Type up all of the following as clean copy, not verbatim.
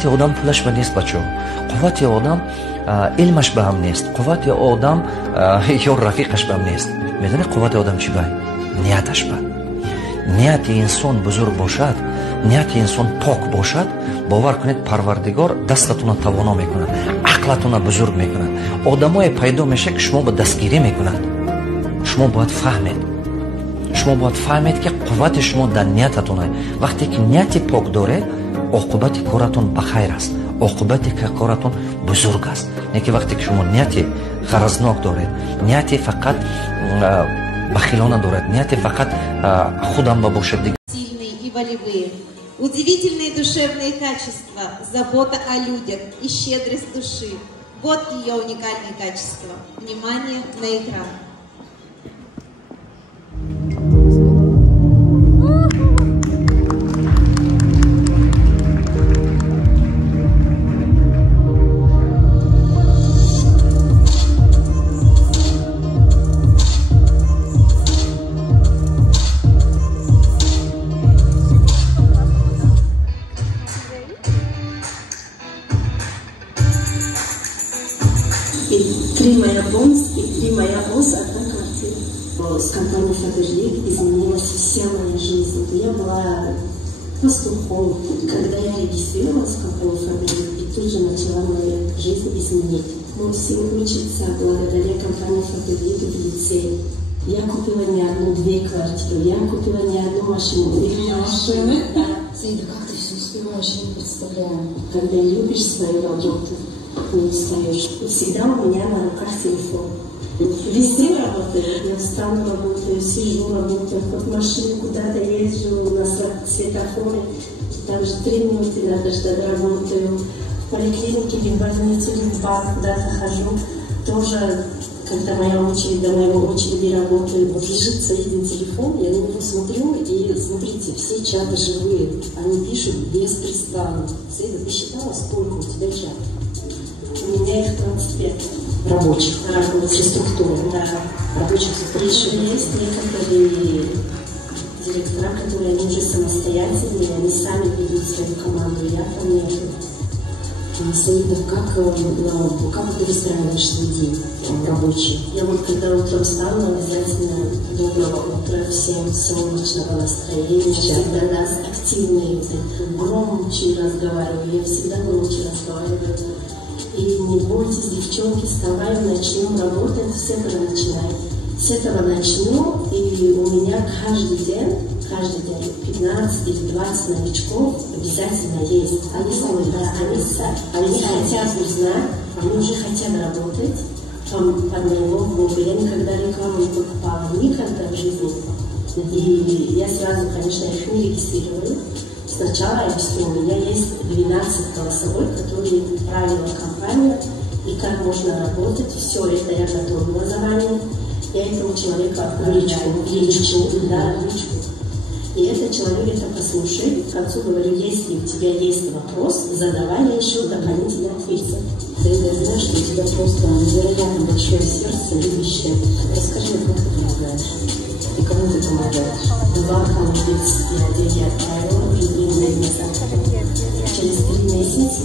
қуввати одам пулаш ба нест бачо. Қуввати одам илмаш ба ҳам нест. Қуввати одам ё рафиқаш ба ҳам нест. медони қуввати одам чӣ ба? Нияташ ба. нияти инсон бузург бошад, нияти инсон пок бошад, бовар кунед парвардигор дастатуна тавоно мекунад, ақлатуна бузург мекунад. Одамое пайдо мешад ки шумо ба дастгирӣ мекунад. шумо бояд фаҳмед. шумо бояд фаҳмед ки қуввати шумо дар ниятатун аст. вақте ки нияти пок доред, оқибати коратон ба хайр аст. оқибати коратон бузург аст. не ки вақте ки шумо нияти ғаразнок доред, нияти фақат бахилона доред, нияти фақат худам ба бошад. Сильные и волевые, удивительные душевные качества, забота о людях и щедрость души. Вот ее уникальные качества. Внимание на экран. Три моя босс, одна квартира. С компанией Фаберлик изменилась вся моя жизнь. Я была пастухом, когда я регистрировалась в компании Фаберлик, и тут же начала мою жизнь изменить. Мой сын учится благодаря компании Фаберлик в лицее. Я купила не одну-две квартиры, я купила не одну машину. Саида, как ты все успеваешь, я не представляю. Когда любишь свою работу, не устаешь. Всегда у меня на руках телефон. Везде работаю. Я встану, работаю, сижу, работаю. Под машину куда-то езжу на светофоре. Там же 3 минуты надо ждать, работаю. В поликлинике, в больницу, в банк куда-то хожу. Тоже, когда моя очередь, до моего очереди работаю, вот лежит Саидин телефон, я на него смотрю, и смотрите, все чаты живые. Они пишут беспрестанно. Саида, ты считала, сколько у тебя чатов? У меня их 25 Рабочих структур, да, рабочих структур. Есть некоторые директора, которые они уже самостоятельные, они сами ведут свою команду, я там нету. Саида, как ты выстраиваешь свой день рабочий? Я вот когда утром встану, обязательно доброго утра, всем солнечного настроения, всегда нас активные, громче разговариваю, я всегда громче разговариваю. И не бойтесь, девчонки, вставаем, начнем работать, с этого начинаем. С этого начну, и у меня каждый день 15 или 20 новичков обязательно есть. Они хотят узнать, они уже хотят работать под моего блога. Я никогда рекламу не покупала, никогда в жизни. И я сразу, конечно, их не регистрирую. Сначала я объясню, у меня есть 12 голосовых, которые правила компании и как можно работать. Все это я готовила заранее. Я этому человеку отправляю в личку. И этот человек это послушает. В концу говорю, если у тебя есть вопрос, задавай, я еще дополнительно ответил. Саида, я знаю, что у тебя просто невероятно большое сердце, любящее. Расскажи, как ты помогаешь? И кому ты помогаешь? 2 колодец я отправила уже 3 месяца. Через 3 месяца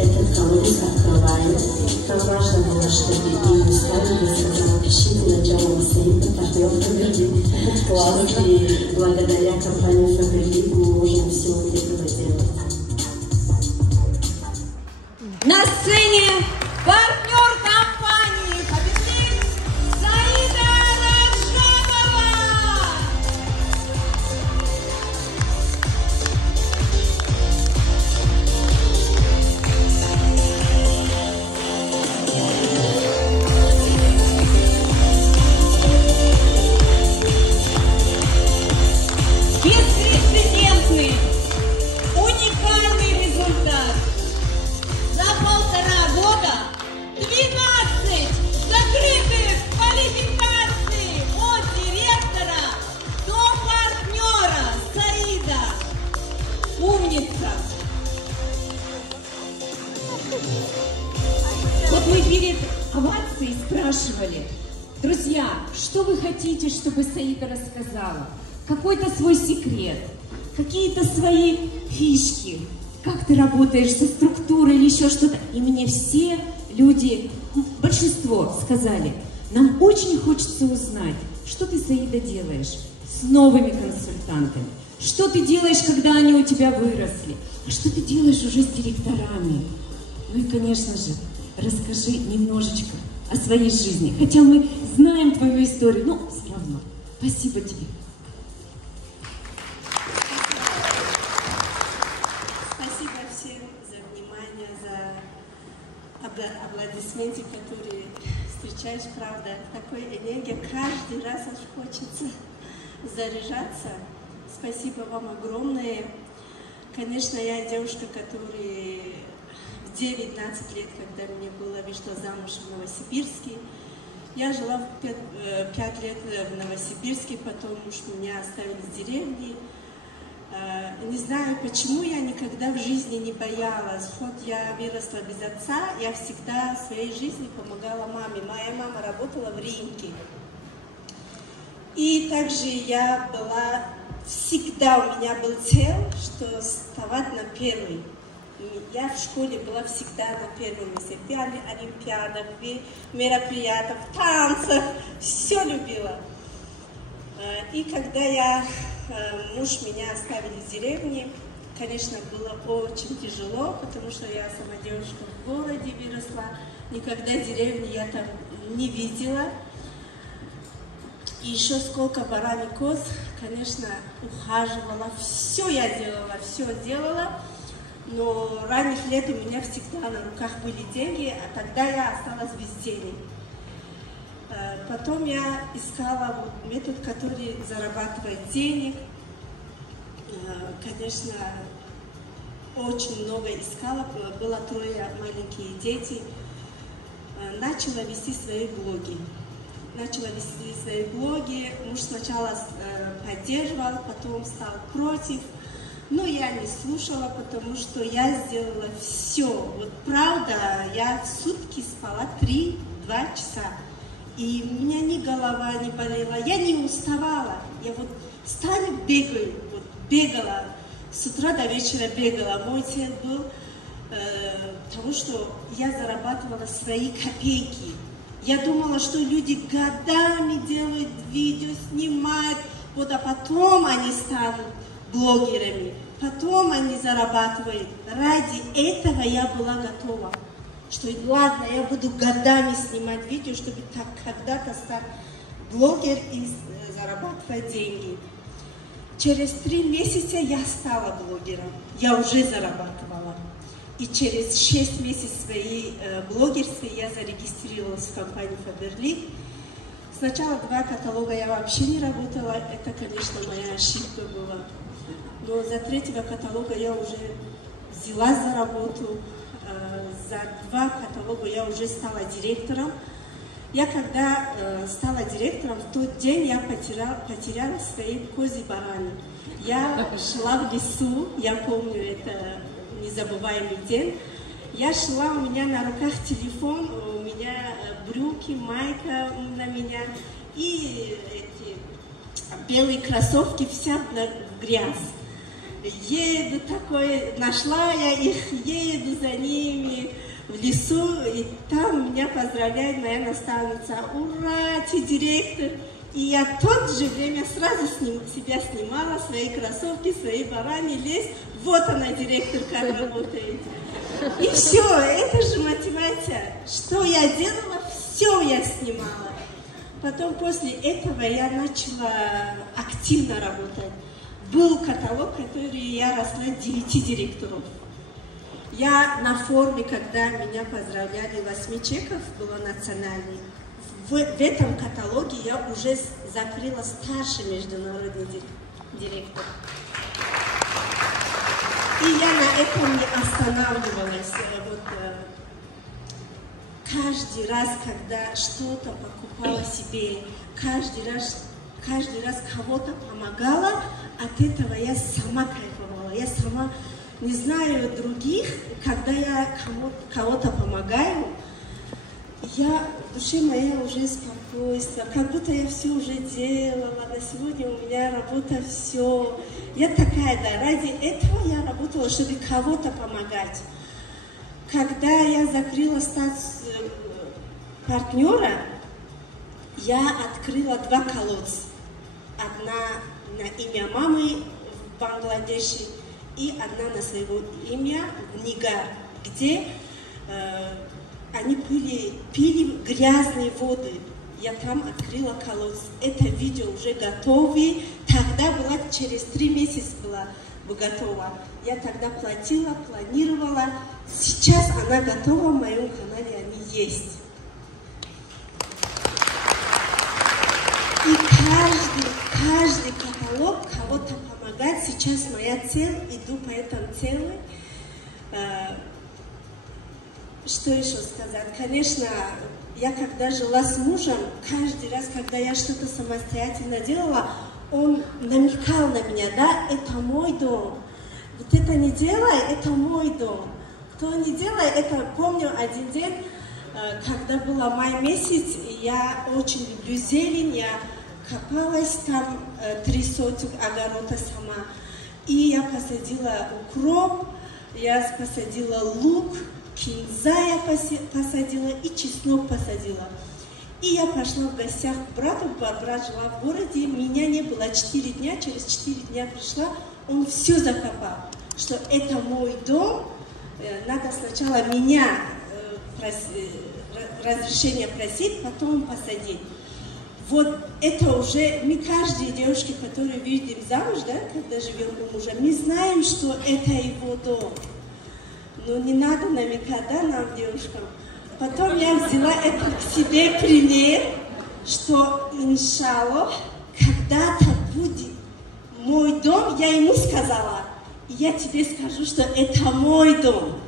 этот колодец открывает. Там важно было, чтобы и устали, я сказала, пишите начало Саида, партнер Фаберлик. И благодаря компании Фаберлик мы можем все это сделать. На сцене партнер компании Фаберлик Саида Раджабова. Беспрецедентный, уникальный результат. За 1,5 года 12 закрытых квалификаций от директора до партнера. Саида, умница. Вот мы перед овацией спрашивали, друзья, что вы хотите, чтобы Саида рассказала? Какой-то свой секрет, какие-то свои фишки. как ты работаешь со структурой или еще что-то. И мне все люди, большинство сказали, нам очень хочется узнать, что ты, Саида, делаешь с новыми консультантами, что ты делаешь, когда они у тебя выросли, а что ты делаешь уже с директорами. Ну и, конечно же, расскажи немножечко о своей жизни, хотя мы знаем твою историю, но все равно. Спасибо тебе. Спасибо всем за внимание, за аплодисменты, которые встречаешь, правда. Такой энергия каждый раз аж хочется заряжаться. Спасибо вам огромное. Конечно, я девушка, которая в 19 лет, когда мне было, вышла замуж в Новосибирске. Я жила 5 лет в Новосибирске, потом муж меня оставил в деревне. Не знаю, почему я никогда в жизни не боялась. Вот я выросла без отца, я всегда в своей жизни помогала маме. Моя мама работала в рынке. И также я была, всегда у меня был цель, что вставать на первый. Я в школе была всегда на первом месте. В олимпиадах, в мероприятиях, в танцах. Все любила. И когда муж меня оставил в деревне, конечно, было очень тяжело, потому что я сама девушка в городе выросла. Никогда деревни я там не видела. И еще сколько баран и коз, конечно, ухаживала. Все я делала. Но ранних лет у меня всегда на руках были деньги, а тогда я осталась без денег. Потом я искала метод, который зарабатывает денег. Конечно, очень много искала, было 3 маленькие дети. Начала вести свои блоги. Муж сначала поддерживал, потом стал против. Но я не слушала, потому что я сделала все. Вот правда, я в сутки спала 3-2 часа. И у меня ни голова не болела, я не уставала. Я вот встану, бегала. С утра до вечера бегала. Мой цель был того, что я зарабатывала свои копейки. Я думала, что люди годами делают видео, снимают, а потом они станут блогерами, потом они зарабатывают. Ради этого я была готова, что ладно, я буду годами снимать видео, чтобы так когда-то стать блогер и зарабатывать деньги. Через 3 месяца я стала блогером, я уже зарабатывала. И через 6 месяцев своей блогерства я зарегистрировалась в компании Faberlic. Сначала 2 каталога я вообще не работала, это, конечно, моя ошибка была. Но за 3-го каталога я уже взялась за работу. За 2 каталога я уже стала директором. Я когда стала директором, в тот день я потеряла свои кози бараны. Я шла в лесу, я помню, это незабываемый день. Я шла, у меня на руках телефон, у меня брюки, майка на меня и эти белые кроссовки, вся в грязь. Еду такой, нашла я их, еду за ними в лесу, и там меня поздравляет моя наставница. Ура, ты директор! И я в то же время сразу себя снимала, свои кроссовки, свои бараны, лес. Вот она, директор, как работает. И все, это же мотивация. Что я делала, все я снимала. Потом после этого я начала активно работать. Был каталог, который я росла 9 директоров. Я на форуме, когда меня поздравляли, 8 чеков было национальный. В этом каталоге я уже закрыла старший международный директор. И я на этом не останавливалась. Каждый раз, когда что-то покупала себе, каждый раз кого-то помогала, от этого я сама кайфовала. Я сама не знаю других, когда я кого-то помогаю, в душе моя уже спокойствие, как будто я все уже делала, на сегодня у меня работа все. Я такая, да, ради этого я работала, чтобы кого-то помогать. Когда я закрыла статус партнера, я открыла 2 колодца. Одна на имя мамы в Бангладеше и одна на своего имя в Нигар, где они пили грязные воды. Я там открыла колодец. Это видео уже готовое. Тогда была, через 3 месяца была готова. Я тогда платила, планировала. Сейчас она готова, в моем канале они есть. И каждый каталог кого-то помогать. Сейчас моя цель, иду по этому целу. Что еще сказать? Конечно, я когда жила с мужем, каждый раз, когда я что-то самостоятельно делала, он намекал на меня, да, это мой дом. Вот это не делай, это мой дом. То не делай, это помню один день, когда было май месяц, я очень люблю зелень, я копалась там 3 соток огорода сама. И я посадила укроп, я посадила лук, кинза я посадила и чеснок посадила. И я пошла в гостях к брату, брат жила в городе, меня не было 4 дня, через 4 дня пришла, он все закопал, что это мой дом, надо сначала меня разрешение просить, потом посадить. Вот это уже мы, каждой девушке, которую видим замуж, да, когда живем у мужа, мы знаем, что это его дом. Но не надо намекать, да, нам, девушкам. Потом я взяла это к себе пример, что, иншаллах, когда-то будет мой дом, я ему сказала, я тебе скажу, что это мой дом.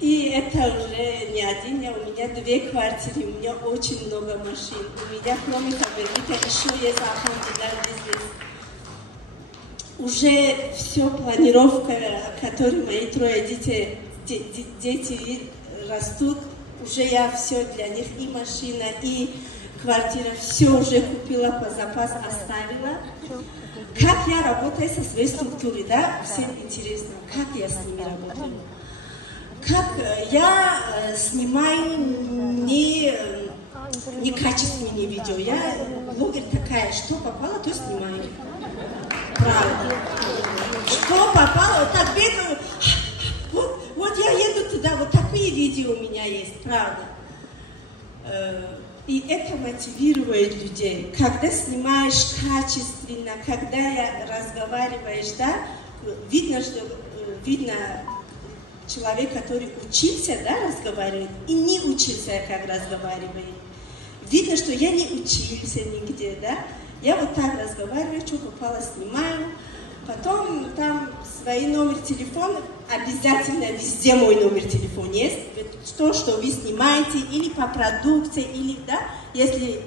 И это уже не один, у меня 2 квартиры, у меня очень много машин. У меня, кроме того, еще есть бизнес. Уже все, планировка, которой мои 3 дети растут, уже я все для них, и машина, и квартира, все уже купила, по запас оставила. Как я работаю со своей структурой, да, всем интересно, как я с ними работаю. Как я снимаю некачественные видео. Я блогер такая, что попало, то снимаю. Правда. Что попало, вот так бегаю. Вот я еду туда, вот такие видео у меня есть, правда. И это мотивирует людей. Когда снимаешь качественно, когда разговариваешь, да, видно, что человек, который учился, да, разговаривать, и не учился, как разговаривает. Видно, что я не учился нигде, да. Я вот так разговариваю, что попало, снимаю. Потом там свой номер телефона, обязательно везде мой номер телефона есть. То, что вы снимаете, или по продукции, или, да, если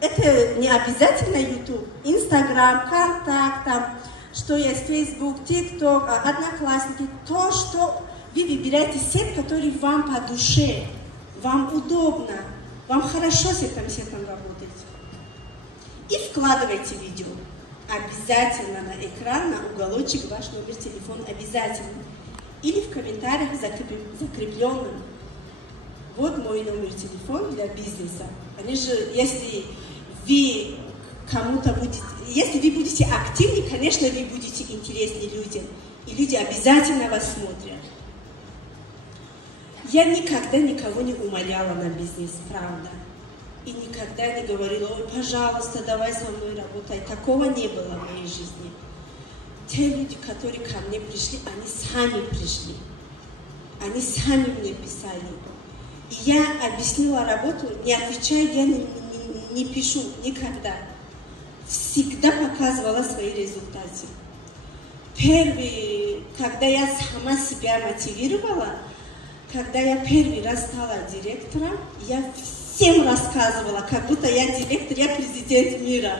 это не обязательно YouTube, Instagram, Контакт, там, что есть Facebook, TikTok, Одноклассники, то, что вы выбираете сеть, которая вам по душе, вам удобно, вам хорошо с этим сетом работать. И вкладывайте видео. Обязательно на экран, на уголочек ваш номер телефона, обязательно. Или в комментариях закрепленном. Вот мой номер телефона для бизнеса. Конечно, если вы кому-то будете, если вы будете активны, конечно, вы будете интересны людям. И люди обязательно вас смотрят. Я никогда никого не умоляла на бизнес, правда. И никогда не говорила, ой, пожалуйста, давай со мной работай. Такого не было в моей жизни. Те люди, которые ко мне пришли, они сами пришли. Они сами мне писали. И я объяснила работу, не отвечая, я не пишу никогда. Всегда показывала свои результаты. Первый, когда я сама себя мотивировала, когда я первый раз стала директором, я всем рассказывала, как будто я директор, я президент мира.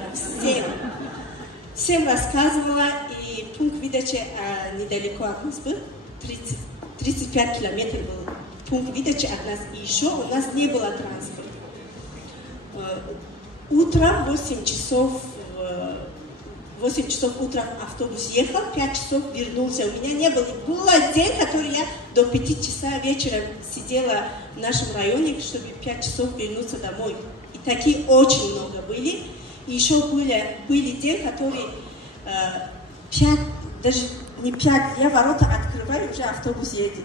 Всем рассказывала, и пункт выдачи недалеко от нас был, 35 километров был. пункт выдачи от нас. И еще у нас не было транспорта. Утром 8 часов утра автобус ехал, 5 часов вернулся. У меня не было. Был день, который я до 5 часа вечера сидела в нашем районе, чтобы 5 часов вернуться домой. И такие очень много были. И еще были дни, которые 5, даже не 5, я ворота открываю, уже автобус едет.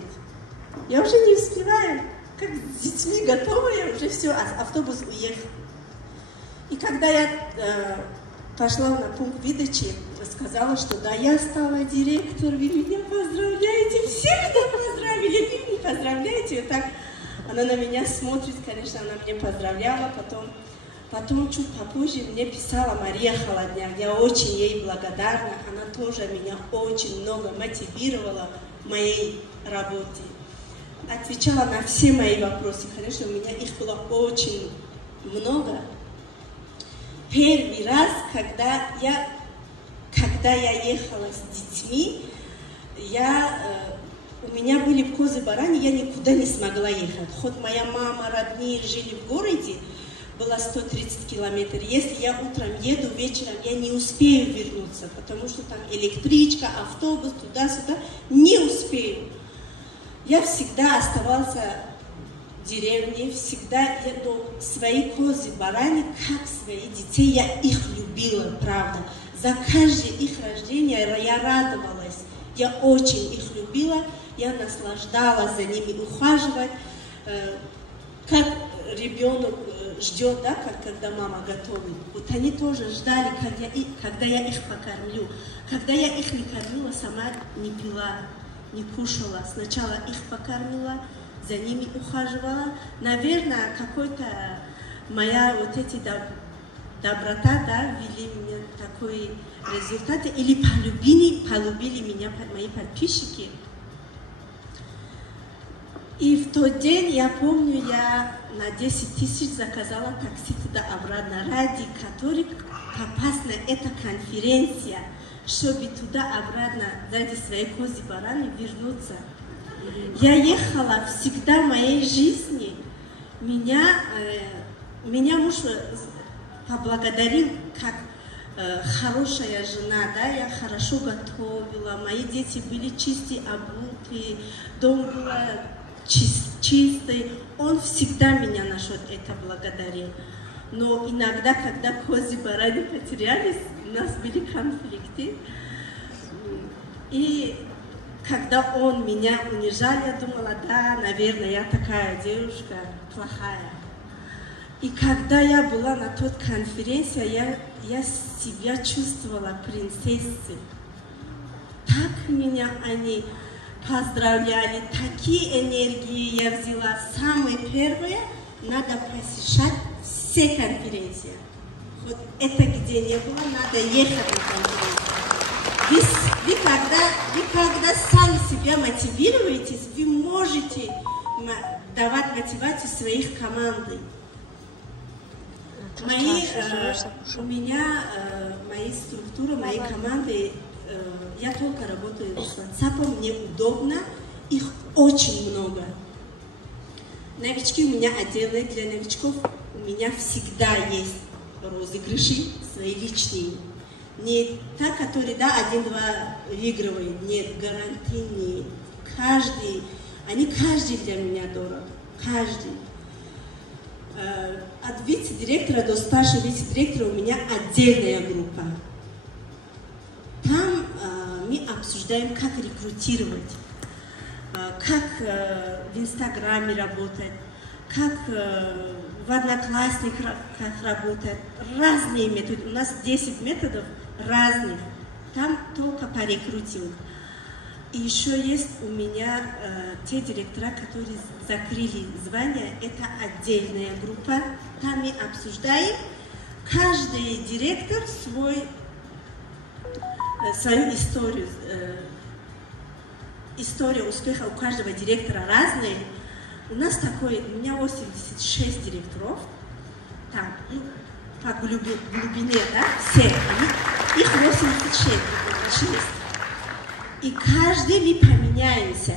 Я уже не успеваю, как с детьми готовая, уже все, автобус уехал. И когда я пошла на пункт выдачи, сказала, что да, я стала директором, вы меня поздравляете, все меня поздравили, вы меня поздравляете. И так она на меня смотрит, конечно, она меня поздравляла, потом чуть попозже мне писала Мария Холодняк, я очень ей благодарна, она тоже меня очень много мотивировала в моей работе. Отвечала на все мои вопросы, конечно, у меня их было очень много. Первый раз, когда я ехала с детьми, у меня были козы-бараны, я никуда не смогла ехать. Хоть моя мама, родные жили в городе, было 130 километров. Если я утром еду, вечером я не успею вернуться, потому что там электричка, автобус, туда-сюда, не успею. Я всегда оставалась в деревне, всегда еду свои козы, бараны, как свои детей, я их любила, правда. За каждое их рождение я радовалась, я очень их любила, я наслаждалась за ними, ухаживать, как ребенок ждет, да, когда мама готовит. Вот они тоже ждали, когда я их покормлю. Когда я их не кормила, сама не пила, не кушала. Сначала их покормила, за ними ухаживала. Наверное, какой-то моя вот эти доброта, да, ввели мне такой результат. Или полюбили меня мои подписчики. И в тот день, я помню, я на 10 тысяч заказала такси туда-обратно, ради которых попасть на эту конференцию, чтобы туда-обратно, ради своей кози-бараны вернуться. Я ехала всегда в моей жизни. Меня муж поблагодарил как хорошая жена, да, я хорошо готовила, мои дети были чистые, обуты, дом был чистый. Он всегда меня насчет этого благодарил. Но иногда, когда кози-бараны потерялись, у нас были конфликты. И когда он меня унижал, я думала, да, наверное, я такая девушка плохая. И когда я была на той конференции, я себя чувствовала принцессой. Так меня они поздравляли, такие энергии я взяла. Самое первое, надо посещать все конференции. Вот это где не было, надо ехать на конференцию. Вы когда сами себя мотивируетесь, вы можете давать мотивацию своих командам. У меня мои структуры, мои команды, я только работаю с WhatsApp, мне удобно, их очень много. Новички у меня отдельные, для новичков у меня всегда есть розыгрыши свои личные. Не та, которые, да, 1-2 выигрывают, нет, гарантийные. Они каждый для меня дорог, каждый. От вице-директора до старшего вице-директора у меня отдельная группа. Там мы обсуждаем, как рекрутировать, как в Инстаграме работать, как в Одноклассниках работать. Разные методы. У нас 10 методов разных. Там только по рекрутингу. И еще есть у меня те директора, которые закрыли звание. Это отдельная группа. Там мы обсуждаем. Каждый директор свою историю. История успеха у каждого директора разная. У нас у меня 86 директоров. Там, по глубине, да, все. Их 86. И каждый мы поменяемся.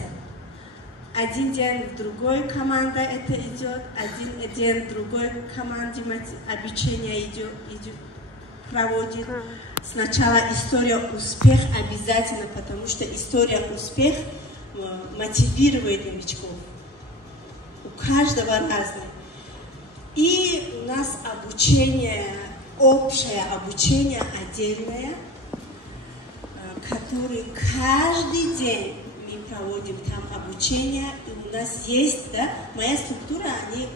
один день в другой команде это идет, один день в другой команде обучение проводит. Сначала история успех обязательно, потому что история успех мотивирует новичков. У каждого разное. И у нас обучение, общее обучение отдельное, которое каждый день мы проводим там обучение. И у нас есть, да, моя структура, они,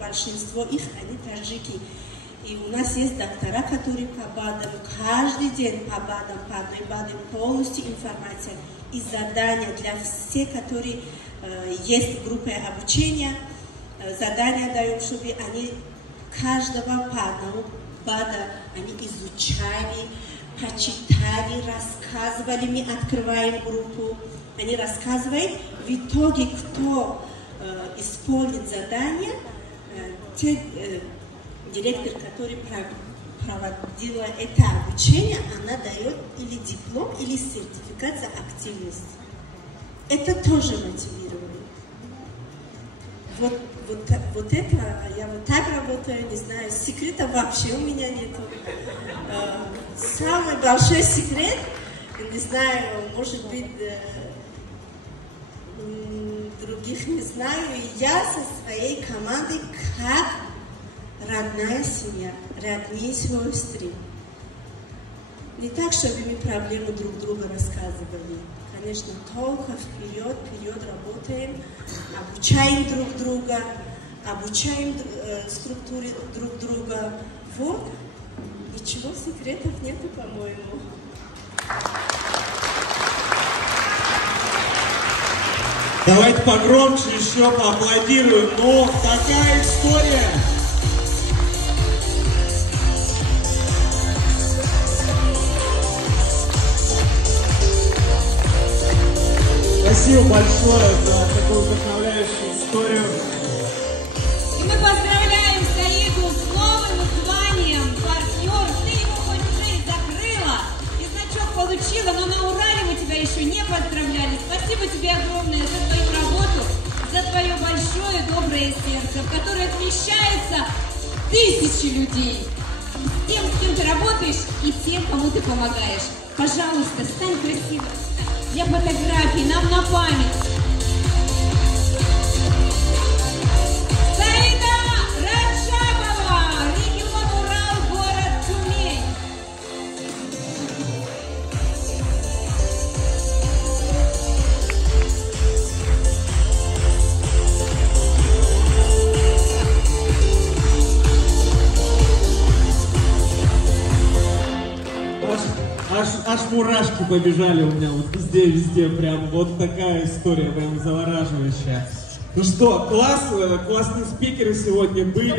большинство их, они таджики. И у нас есть доктора, которые по БАДам, каждый день по БАДам, по одной БАДам, полностью информация и задания для всех, которые есть в группе обучения. Задания даем, чтобы они каждого по одному БАДа они изучали, прочитали, рассказывали. Мы открываем группу, они рассказывают. В итоге, кто исполнит задание, директор, который проводила это обучение, она дает или диплом, или сертификат за активность. Это тоже мотивирует. Вот это, я вот так работаю, не знаю, секрета вообще у меня нету. Самый большой секрет, не знаю, может быть, других не знаю, я со своей командой как родная семья, родные сестры. Не так, чтобы мы проблемы друг друга рассказывали. Конечно, только вперед работаем, обучаем друг друга, обучаем структуре друг друга. Вот, ничего секретов нету, по-моему. Давайте погромче еще поаплодируем. Ну, такая история. Спасибо большое за такую вдохновляющую историю. И мы поздравляем Саиду с новым званием партнер. Ты его хоть уже и закрыла, и значок получила, но на Урале мы тебя еще не поздравляли. Спасибо тебе огромное за твою работу, за твое большое доброе сердце, в которое вмещается тысячи людей. Тем, с кем ты работаешь, и тем, кому ты помогаешь. Пожалуйста, стань красивой. Для фотографий, нам на память. Саида Раджабова, регион Урал, город Тюмень. Аж мурашки побежали у меня вот везде, прям вот такая история, прям завораживающая. Ну что, классные спикеры сегодня были.